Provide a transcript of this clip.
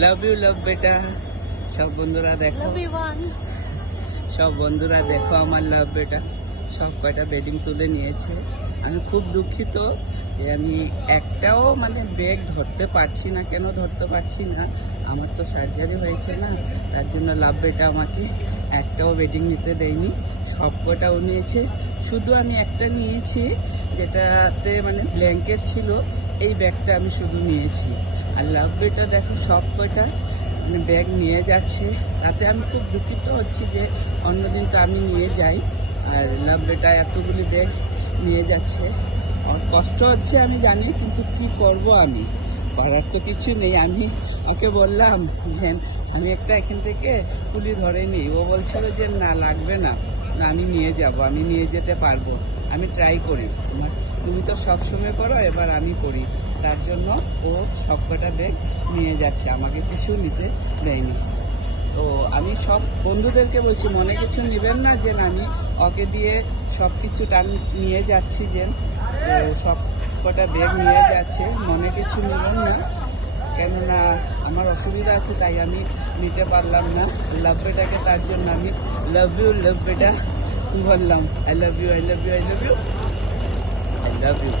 Love you love বেটা। সব বন্ধুরা দেখো, সব বন্ধুরা দেখো আমার লাভ বেটা সব কয়টা বেডিং তুলে নিয়েছে। আমি খুব দুঃখিত যে আমি একটাও মানে ব্যাগ ধরতে পারছি না। কেন ধরতে পারছি না? আমার তো সার্জারি হয়েছে না, তার জন্য লাভ বেটা আমাকে একটাও বেডিং নিতে দেয়নি। সব কটাও নিয়েছে, শুধু আমি একটা নিয়েছি যেটাতে মানে ব্ল্যাঙ্কেট ছিল, এই ব্যাগটা আমি শুধু নিয়েছি। আর লাভ বেটা দেখো সব কয়টা মানে ব্যাগ নিয়ে যাচ্ছে। তাতে আমি খুব দুঃখিত হচ্ছি যে অন্যদিন তো আমি নিয়ে যাই, আর লাভ বেটা এতগুলি ব্যাগ নিয়ে যাচ্ছে। আর কষ্ট হচ্ছে আমি জানি, কিন্তু কি করব, আমি করার তো কিছু নেই। আমি ওকে বললাম যে আমি একটা এখান থেকে পুলি ধরে নিই। ও বলছিল যে না লাগবে না, আমি নিয়ে যাব, আমি নিয়ে যেতে পারবো, আমি ট্রাই করি। তুমি তো সবসময় করো, এবার আমি করি। তার জন্য ও সবকটা ব্যাগ নিয়ে যাচ্ছে, আমাকে কিছু নিতে দেয়নি। তো আমি সব বন্ধুদেরকে বলছি মনে কিছু নেবেন না, যে আমি ওকে দিয়ে সব কিছু আমি নিয়ে যাচ্ছি, যে সব কটা ব্যাগ নিয়ে যাচ্ছে, মনে কিছু নেবেন না। কেননা আমার অসুবিধা আছে, তাই আমি নিতে পারলাম না। লাভ বেটাকে তার জন্য আমি লাভ ইউ লাভ বেটা বললাম। I love you, I love you, I love you, I love you.